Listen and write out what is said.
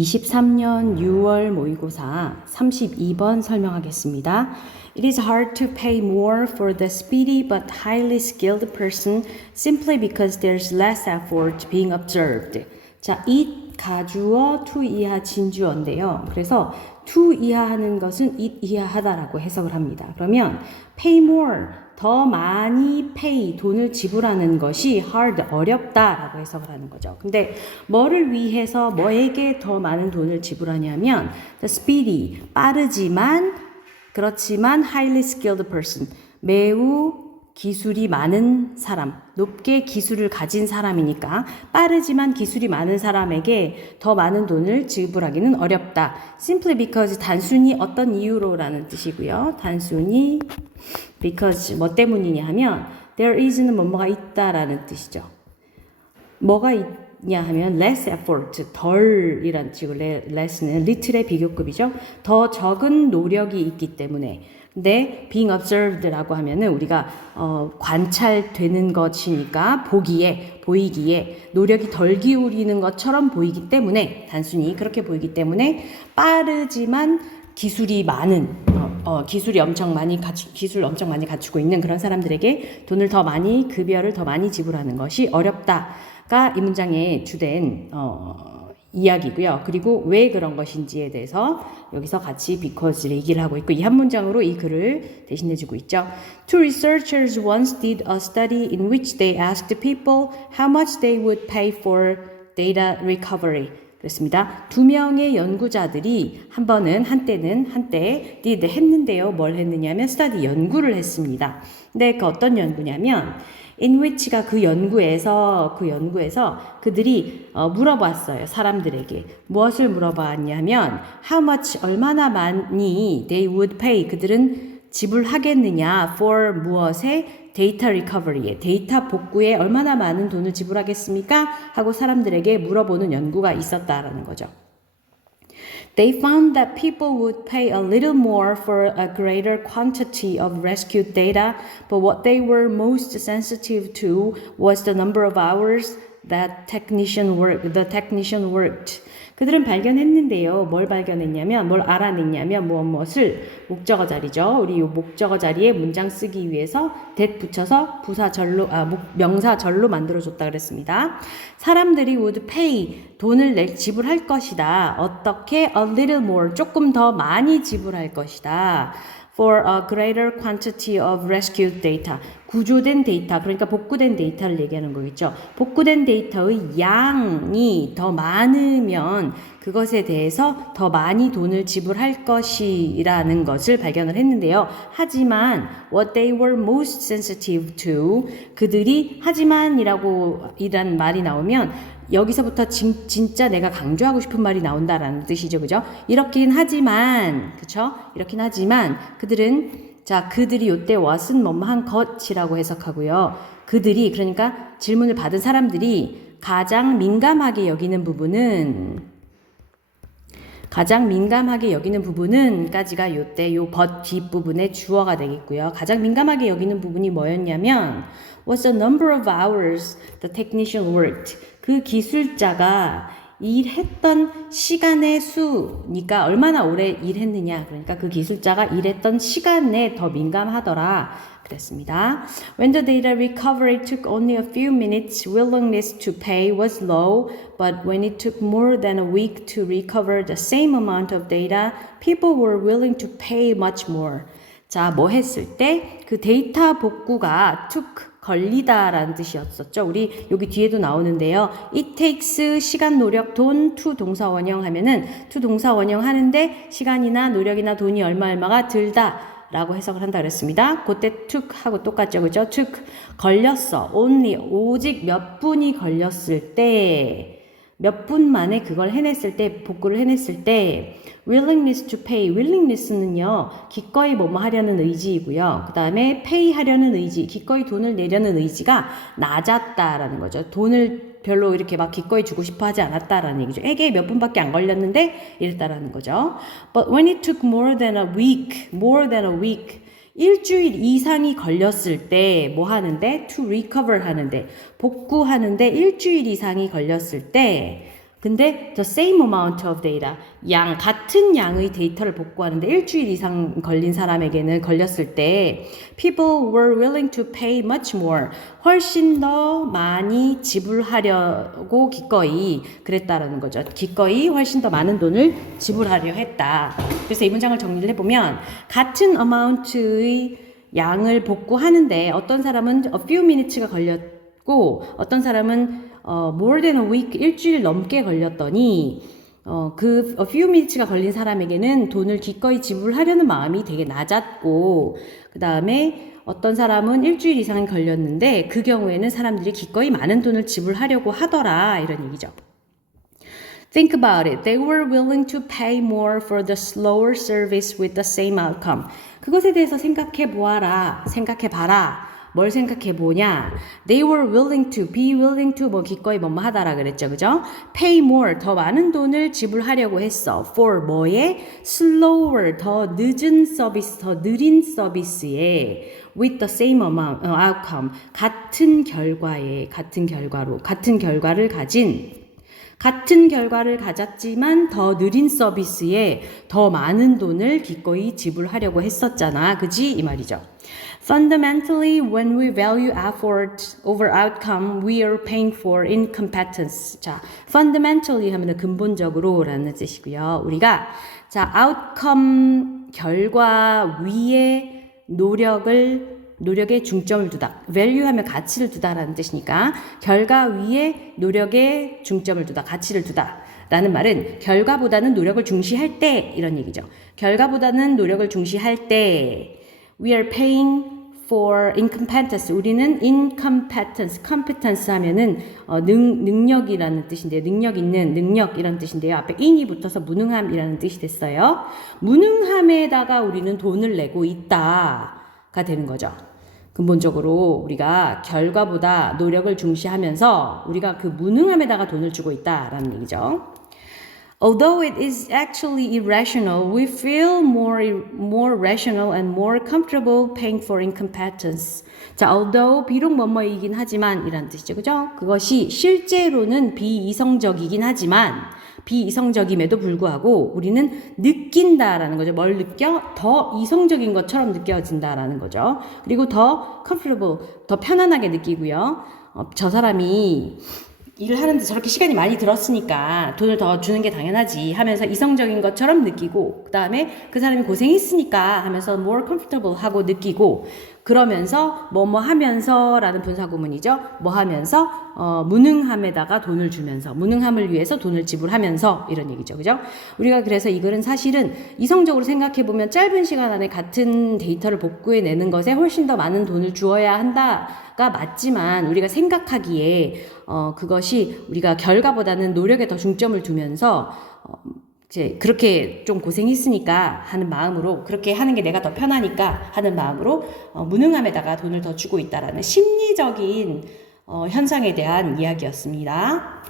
23년 6월 모의고사 32번 설명하겠습니다. It is hard to pay more for the speedy but highly skilled person simply because there's less effort being observed. 자, it 가주어 to 이하 진주어인데요. 그래서 to 이하하는 것은 it 이하하다라고 해석을 합니다. 그러면 pay more 더 많이 pay 돈을 지불하는 것이 hard 어렵다라고 해석을 하는 거죠. 근데 뭐를 위해서 뭐에게 더 많은 돈을 지불하냐면 the speedy 빠르지만 그렇지만 highly skilled person 매우 기술이 많은 사람, 높게 기술을 가진 사람이니까 빠르지만 기술이 많은 사람에게 더 많은 돈을 지불하기는 어렵다. Simply because 단순히 어떤 이유로라는 뜻이고요. 단순히 because 뭐 때문이냐 하면 there is는 뭐뭐가 있다라는 뜻이죠. 뭐가 있냐 하면 less effort, 덜이란 뜻이고 less는 little의 비교급이죠. 더 적은 노력이 있기 때문에 근데 being observed라고 하면은 우리가 관찰되는 것이니까 보이기에 노력이 덜 기울이는 것처럼 보이기 때문에 단순히 그렇게 보이기 때문에 빠르지만 기술이 많은 기술 엄청 많이 갖추고 있는 그런 사람들에게 돈을 더 많이 급여를 더 많이 지불하는 것이 어렵다가 이 문장의 주된 이야기고요. 그리고 왜 그런 것인지에 대해서 여기서 같이 because를 얘기를 하고 있고 이 한 문장으로 이 글을 대신해주고 있죠. Two researchers once did a study in which they asked people how much they would pay for data recovery. 그렇습니다. 두 명의 연구자들이 한때 did 했는데요. 뭘 했느냐면 study 연구를 했습니다. 근데 그 어떤 연구냐면 in which가 그 연구에서 그들이 물어봤어요. 사람들에게. 무엇을 물어봤냐면 how much 얼마나 많이 they would pay 그들은 지불하겠느냐 for 무엇에 데이터 리커버리에 데이터 복구에 얼마나 많은 돈을 지불하겠습니까? 하고 사람들에게 물어보는 연구가 있었다라는 거죠. They found that people would pay a little more for a greater quantity of rescued data, but what they were most sensitive to was the number of hours that the technician worked. 그들은 발견했는데요. 뭘 발견했냐면, 뭘 알아냈냐면, 무엇을 목적어 자리죠. 우리 이 목적어 자리에 문장 쓰기 위해서 that 붙여서 명사절로 만들어줬다 그랬습니다. 사람들이 would pay 돈을 지불할 것이다. 어떻게? A little more 조금 더 많이 지불할 것이다. For a greater quantity of rescued data. 구조된 데이터, 그러니까 복구된 데이터를 얘기하는 거겠죠. 복구된 데이터의 양이 더 많으면 그것에 대해서 더 많이 돈을 지불할 것이라는 것을 발견을 했는데요. 하지만 what they were most sensitive to 그들이 하지만이란 말이 나오면 여기서부터 진짜 내가 강조하고 싶은 말이 나온다라는 뜻이죠. 그죠? 이렇긴 하지만 그들이 요때 what은 뭐뭐한 것이라고 해석하고요. 그들이 그러니까 질문을 받은 사람들이 가장 민감하게 여기는 부분은까지가 요때 요 but 뒷부분의 주어가 되겠고요. 가장 민감하게 여기는 부분이 뭐였냐면 was the number of hours the technician worked. 그 기술자가 일했던 시간의 수니까 얼마나 오래 일했느냐. 그러니까 그 기술자가 일했던 시간에 더 민감하더라. 그랬습니다. When the data recovery took only a few minutes, willingness to pay was low, but when it took more than a week to recover the same amount of data, people were willing to pay much more. 자, 뭐 했을 때 그 데이터 복구가 걸리다라는 뜻이었었죠. 우리 여기 뒤에도 나오는데요. It takes 시간, 노력, 돈, to 동사 원형 하면은 to 동사 원형 하는데 시간이나 노력이나 돈이 얼마가 들다 라고 해석을 한다 그랬습니다. 그때 took 하고 똑같죠. 그죠? took 걸렸어. only 오직 몇 분이 걸렸을 때 몇 분 만에 그걸 복구를 해냈을 때 willingness to pay, willingness는요 기꺼이 뭐뭐 하려는 의지이고요. 그 다음에 pay 하려는 의지, 기꺼이 돈을 내려는 의지가 낮았다라는 거죠. 돈을 별로 이렇게 막 기꺼이 주고 싶어 하지 않았다라는 얘기죠. 에게 몇 분밖에 안 걸렸는데 이랬다라는 거죠. But when it took more than a week 일주일 이상이 걸렸을 때 뭐 하는데? to recover 하는데 복구하는데 일주일 이상이 걸렸을 때 근데 the same amount of data, 같은 양의 데이터를 복구하는데 일주일 이상 걸린 사람에게는 걸렸을 때 people were willing to pay much more, 훨씬 더 많이 지불하려고 기꺼이 그랬다라는 거죠. 기꺼이 훨씬 더 많은 돈을 지불하려 했다. 그래서 이 문장을 정리를 해보면 같은 amount의 양을 복구하는데 어떤 사람은 a few minutes가 걸렸고 어떤 사람은 more than a week, 일주일 넘게 걸렸더니 그 a few minutes가 걸린 사람에게는 돈을 기꺼이 지불하려는 마음이 되게 낮았고 그 다음에 어떤 사람은 일주일 이상 걸렸는데 그 경우에는 사람들이 기꺼이 많은 돈을 지불하려고 하더라 이런 얘기죠. Think about it. They were willing to pay more for the slower service with the same outcome. 그것에 대해서 생각해 보아라. 생각해 봐라. 뭘 생각해 보냐? They were willing to, be willing to 뭐 기꺼이 뭐뭐 하다라 그랬죠. 그죠? Pay more, 더 많은 돈을 지불하려고 했어. For 뭐에? Slower, 더 늦은 서비스, 더 느린 서비스에 with the same amount, outcome, 같은 결과에, 같은 결과를 가졌지만 더 느린 서비스에 더 많은 돈을 기꺼이 지불하려고 했었잖아. 그지? 이 말이죠. Fundamentally, when we value effort over outcome, we are paying for incompetence. 자, fundamentally 하면 근본적으로 라는 뜻이고요. 우리가, 자, outcome, 결과 위에 노력에 중점을 두다. value 하면 가치를 두다라는 뜻이니까 결과 위에 노력에 중점을 두다. 가치를 두다. 라는 말은 결과보다는 노력을 중시할 때 이런 얘기죠. 결과보다는 노력을 중시할 때 we are paying for incompetence. 우리는 competence 하면은 능력이라는 뜻인데요. 능력 있는 능력이라는 뜻인데요. 앞에 in이 붙어서 무능함이라는 뜻이 됐어요. 무능함에다가 우리는 돈을 내고 있다가 되는 거죠. 근본적으로 우리가 결과보다 노력을 중시하면서 우리가 그 무능함에다가 돈을 주고 있다라는 얘기죠. Although it is actually irrational, we feel more rational and more comfortable paying for incompetence. 자, although 비록 뭐뭐이긴 하지만 이란 뜻이죠. 그죠? 그것이 실제로는 비이성적이긴 하지만 비이성적임에도 불구하고 우리는 느낀다라는 거죠. 뭘 느껴? 더 이성적인 것처럼 느껴진다라는 거죠. 그리고 더 comfortable, 더 편안하게 느끼고요. 저 사람이 일을 하는데 저렇게 시간이 많이 들었으니까 돈을 더 주는 게 당연하지 하면서 이성적인 것처럼 느끼고 그 다음에 그 사람이 고생했으니까 하면서 more comfortable 하고 느끼고 그러면서 뭐뭐 하면서 라는 분사구문이죠. 뭐 하면서 무능함에다가 돈을 주면서 무능함을 위해서 돈을 지불하면서 이런 얘기죠. 그죠? 우리가 그래서 이 글은 사실은 이성적으로 생각해보면 짧은 시간 안에 같은 데이터를 복구해내는 것에 훨씬 더 많은 돈을 주어야 한다가 맞지만 우리가 생각하기에 그것이 우리가 결과보다는 노력에 더 중점을 두면서 이제 그렇게 좀 고생했으니까 하는 마음으로 그렇게 하는 게 내가 더 편하니까 하는 마음으로 무능함에다가 돈을 더 주고 있다라는 심리적인 현상에 대한 이야기였습니다.